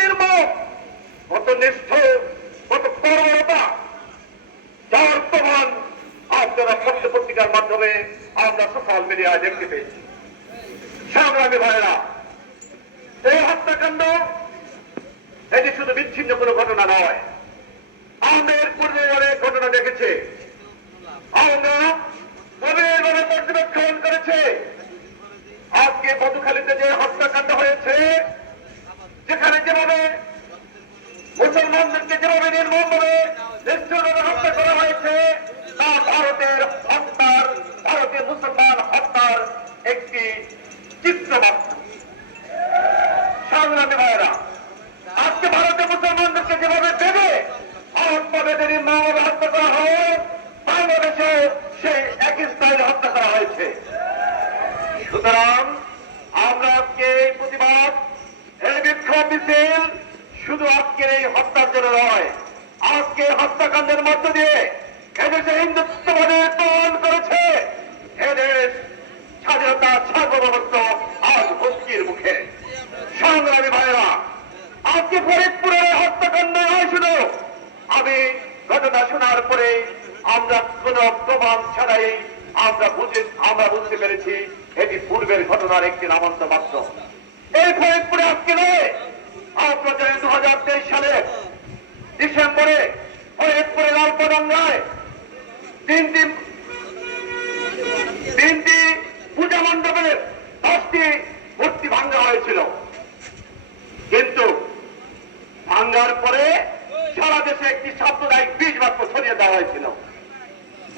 নির্মম কত নিষ্ঠ কত বর্বরতা যার প্রমাণ আপনারা পত্র পত্রিকার মাধ্যমে আমরা সোশ্যাল মিডিয়ায় দেখতে পেয়েছি। সংগ্রামী ভাইরা এই হত্যাকাণ্ড, এটি শুধু বিচ্ছিন্ন কোনো ঘটনা নয়। আমরা এর পূর্বে অনেক ঘটনা দেখেছি। আমরা গভীরভাবে পর্যবেক্ষণ করেছে। আজকে মধুখালীতে যে হত্যাকাণ্ড হয়েছে যেখানে যেভাবে মুসলমানদেরকে যেভাবে নির্মমভাবে নিষ্ঠুরভাবে হত্যা করা হয়েছে তা ভারতের হত্যার ভারতীয় মুসলমান হত্যার একটি চিত্রমাত্র সংগ্রামী ভাইয়েরা, আজকে ভারতের মুসলমানদেরকে যেভাবে দেবে ভারতবাদের নির্মমভাবে হত্যা করা হয় বাংলাদেশে সেই একই স্টাইলে হত্যা করা হয়েছে। সুতরাং আমরা আজকে এই প্রতিবাদ, এই বিক্ষোভ মিছিল শুধু আজকের এই হত্যার জন্য নয়, আজকে হত্যাকাণ্ডের মধ্য দিয়ে এদেশে হিন্দুত্ববাদের পালন করেছে এদেশ স্বাধীনতা সার্বভৌমত্ব আজ হুমকির মুখে সংগ্রামী ভাইরা আজকে ফরিদপুরের হত্যাকাণ্ড হয়েছিল আমি ঘটনা শোনার পরে আমরা কোন প্রমাণ ছাড়াই আমরা বুঝে আমরা বুঝতে পেরেছি এটি পূর্বের ঘটনার একটি নামান্ত মাত্র এই ফরিদপুরে আজকে নয় আপনারা দু হাজার তেইশ সালে ডিসেম্বরে ফরিদপুরে লালপডাঙ্গায় তিনটি তিনটি পূজা মণ্ডপের দশটি মূর্তি ভাঙ্গা হয়েছিল কিন্তু ভাঙ্গার পরে সারা দেশে একটি সাম্প্রদায়িক বীজ বাক্য ছড়িয়ে দেওয়া হয়েছিল।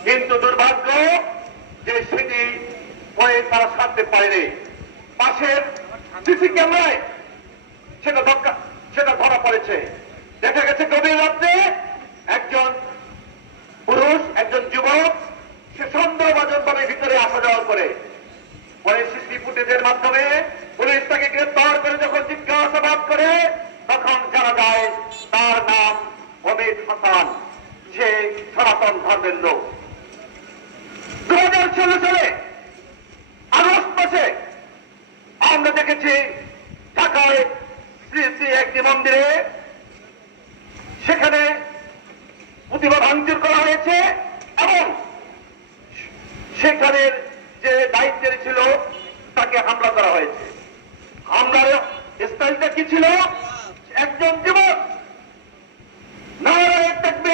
কিন্তু দুর্ভাগ্য যে সেটি হয়ে তারা সারতে পারেনি। পাশের সিসি ক্যামেরায় সেটা সেটা ধরা পড়েছে। দেখা গেছে গভীর রাত্রে একজন পুরুষ একজন যুবক সে সন্দেহভাজন ভাবে ভিতরে আসা যাওয়া করে পরে সিসি ফুটেজের মাধ্যমে পুলিশ তাকে গ্রেপ্তার করে যখন জিজ্ঞাসাবাদ করে তখন জানা যায় তার নাম অমিত হাসান সে সনাতন ধর্মের লোক। দু হাজার ষোলো সালে আগস্ট মাসে আমরা দেখেছি ঢাকায় শ্রী শ্রী একটি মন্দিরে সেখানে প্রতিভা ভাঙচুর করা হয়েছে এবং সেখানের যে দায়িত্বের ছিল, তাকে হামলা করা হয়েছে। হামলার স্টাইলটা কি ছিল? একজন যুবক নারায়ণ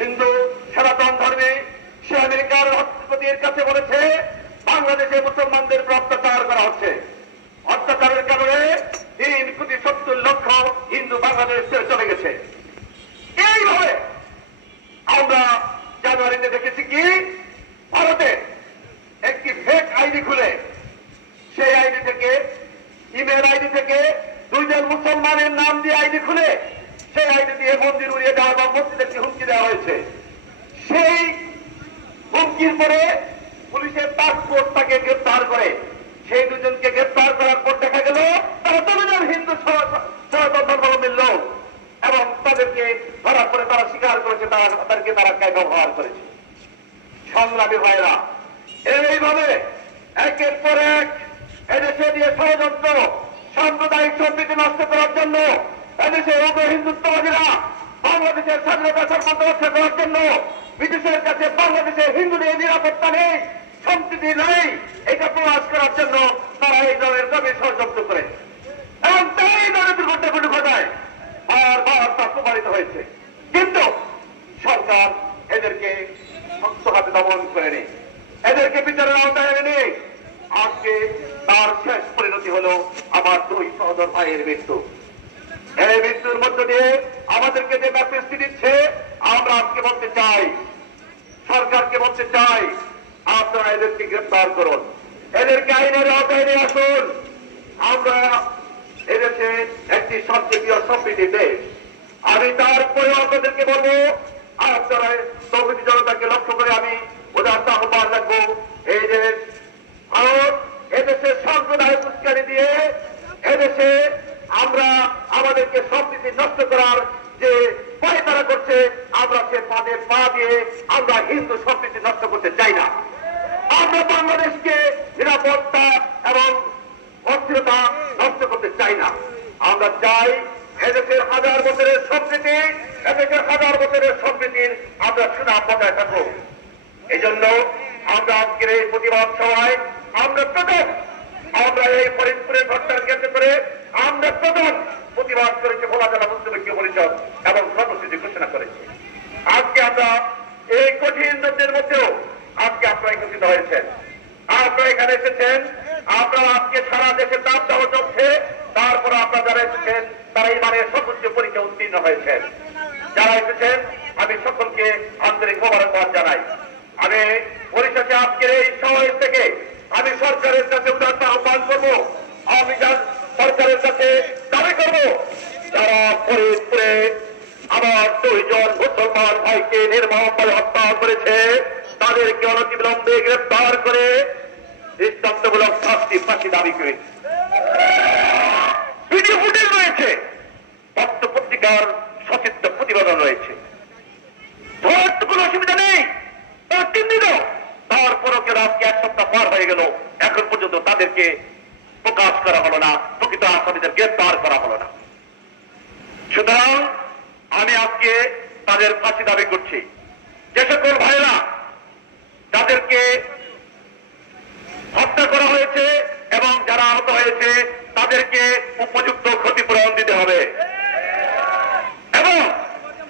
হিন্দু সনাতন ধর্মে সে আমেরিকার রাষ্ট্রপতির কাছে বলেছে, বাংলাদেশে মুসলমানদের উপর অত্যাচার করা হচ্ছে। অত্যাচারের কারণে তিন কোটি সত্তর লক্ষ হিন্দু বাংলাদেশ চলে গেছে। এইভাবে আমরা জানুয়ারিতে দেখেছি কি, ভারতে একটি ফেক আইডি খুলে, সেই আইডি থেকে ইমেল আইডি থেকে দুইজন মুসলমানের নাম দিয়ে আইডি খুলে সেই আইডি দিয়ে মন্দির উড়িয়ে দেওয়া বা মসজিদকে হুমকি দেওয়া হয়েছে। সেই হুমকির পরে পুলিশের পাসপোর্ট তাকে গ্রেপ্তার করে। সেই দুজনকে গ্রেপ্তার করার পর দেখা গেল, তারা দুজন হিন্দু সনাতন ধর্মাবলম্বীর লোক এবং তাদেরকে ধরার পরে তারা স্বীকার করেছে, তারা তাদেরকে তারা ব্যবহার করেছে। সংগ্রামী ভাইরা, এইভাবে একের পর এক এদেশে দিয়ে ষড়যন্ত্র, সাম্প্রদায়িক সম্প্রীতি নষ্ট করার জন্য এদেশে উগ্র হিন্দুত্ববাদীরা বাংলাদেশের স্বাধীনতা সার্বভৌমত্ব রক্ষা করার জন্য বিদেশের কাছে বাংলাদেশের হিন্দুদের নিরাপত্তা নেই, সম্প্রীতি নেই, এটা প্রকাশ করার জন্য তারা এই ধরনের গভীর ষড়যন্ত্র করে এবং তাই এই ধরনের দুর্ঘটনাগুলি ঘটায়। বারবার তা প্রমাণিত হয়েছে। কিন্তু সরকার এদেরকে শক্ত হাতে দমন করেনি। এদেরকে বিচারের আওতায় এনেনি আজকে তার শেষ পরিণতি হলো আমার দুই সহোদর ভাইয়ের মৃত্যু। এই মৃত্যুর মধ্য দিয়ে আমাদেরকে যে মেসেজটি দিচ্ছে, আমরা আজকে বলতে চাই, সরকারকে বলতে চাই, আপনারা এদেরকে গ্রেফতার করুন। এদেরকে আইনের আওতায় নিয়ে আসুন। আমরা এদেশে একটি শান্তিপ্রিয় সম্প্রীতি দেশ। আমি তারপরে আপনাদেরকে বলব, আপনারা তৌহিদি জনতাকে লক্ষ্য করে আমি উদাহরণ আহ্বান রাখব এই যে ভারত এদেশে সাম্প্রদায়িক উস্কানি দিয়ে এদেশে আমরা আমাদেরকে সম্প্রীতি নষ্ট করার যে পায়তারা করছে, আমরা সে পাদে পা দিয়ে আমরা হিন্দু সম্প্রীতি নষ্ট করতে চাই না। আমরা বাংলাদেশকে নিরাপত্তা এবং অস্থিরতা নষ্ট করতে চাই না। আমরা চাই এদেশের হাজার বছরের সম্প্রীতি এদেশের হাজার বছরের সম্প্রীতির আমরা সুনাম বজায় থাকব। এই জন্য আমরা আজকের এই প্রতিবাদ সভায় আমরা প্রথম, আমরা এই ফরিদপুরের ঘটনার কেন্দ্র করে আমরা প্রথম প্রতিবাদ করেছি ভোলা জেলা ঐক্য পরিষদ এবং কর্মসূচি ঘোষণা করেছি। আজকে আমরা এই কঠিন রোদের মধ্যেও আজকে আপনারা একত্রিত হয়েছেন। আপনারা এখানে এসেছেন, আপনারা আজকে সারা দেশে তাপ দাহ চলছে, তারপর আপনারা যারা এসেছেন, তারা ইমানের সর্বোচ্চ পরীক্ষা উত্তীর্ণ হয়েছেন। যারা এসেছেন, আমি সকলকে আন্তরিক মোবারকবাদ জানাই। আমি পরিশেষে আজকের এই সময় থেকে আমি সরকারের কাছে আহ্বান করব। আমি সরকারের কাছে দাবি করব যারা ফরিদপুরে আমার দুইজন মুসলমান ভাইকে নির্মমভাবে হত্যা করেছে। তাদেরকে অনতিবিলম্বে গ্রেফতার করে দৃষ্টান্তমূলক শাস্তি ফাঁসি দাবি করেছে। ভিডিও ফুটেজ রয়েছে পত্র পত্রিকার সচিত্র প্রতিবেদন রয়েছে। ধরার কোনো অসুবিধা নেই। তারা তিন দিনও তারপরও কেন আজকে এক সপ্তাহ পার হয়ে গেল। এখন পর্যন্ত তাদেরকে প্রকাশ করা হলো না। আসামিদের গ্রেপ্তার করা হলো না। সুতরাং আমি আজকে তাদের ফাঁসি দাবি করছি। যে সকল ভাইরা যাদেরকে হত্যা করা হয়েছে এবং যারা আহত হয়েছে, তাদেরকে উপযুক্ত ক্ষতিপূরণ দিতে হবে। এবং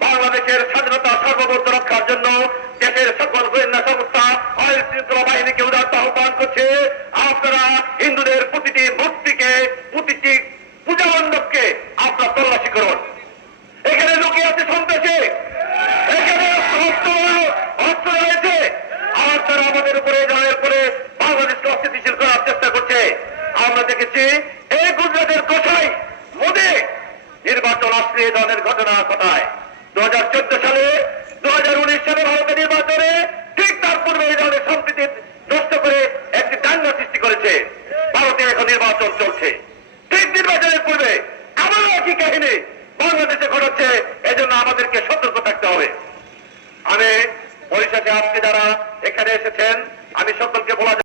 বাংলাদেশের স্বাধীনতা সার্বভৌমত্ব রক্ষার জন্য দেশের সকল গোয়েন্দা সংস্থা আইন শৃঙ্খলা বাহিনীকে উদার্ত আহ্বান করছে। আপনারা হিন্দুদের